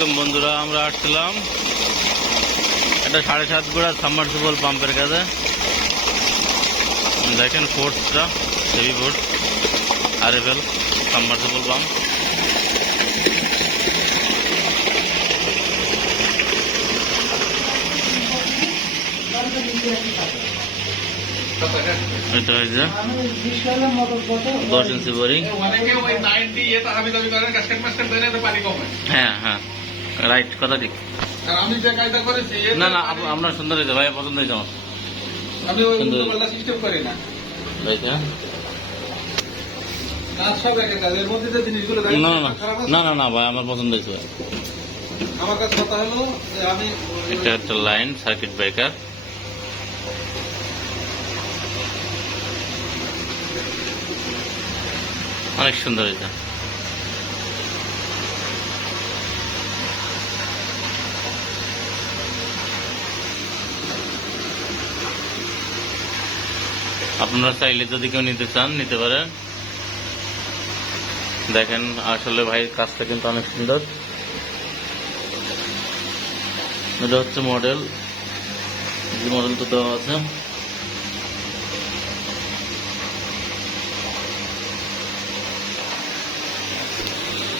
আলাইকুম বন্ধুরা, আমরা আসছিলাম একটা 7.5 গোড়া সাবমার্সিবল পাম্পের কাছে। দেখেন ফোর্সটা heavy force RFL submersible pump. এটা হয়েছে 10 ইঞ্চি বোরিং। হ্যাঁ হ্যাঁ রাইট, কথা ঠিক। আমি যে কাজটা করেছি না না আপনার সুন্দর হয়েছে ভাই, পছন্দ হয়েছে আমার। আমি ওই উল্টোপাল্টা সিস্টেম করি না। কাজ সব একে কাজ, এর মধ্যে যে জিনিসগুলো না না না না না ভাই, আমার পছন্দ হয়েছে ভাই। আমার কাছে কথা হলো যে আমি এটা একটা লাইন সার্কিট ব্রেকার। অনেক সুন্দর হয়েছে। আপনারা চাইলে যদি কেউ নিতে চান নিতে পারেন। দেখেন আসলে ভাই কাজটা কিন্তু অনেক সুন্দর। এটা হচ্ছে মডেল, যে মডেলটা দেওয়া আছে।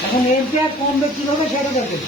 এখন এম্পিয়ার কমবে কিভাবে সেটা দেখেন।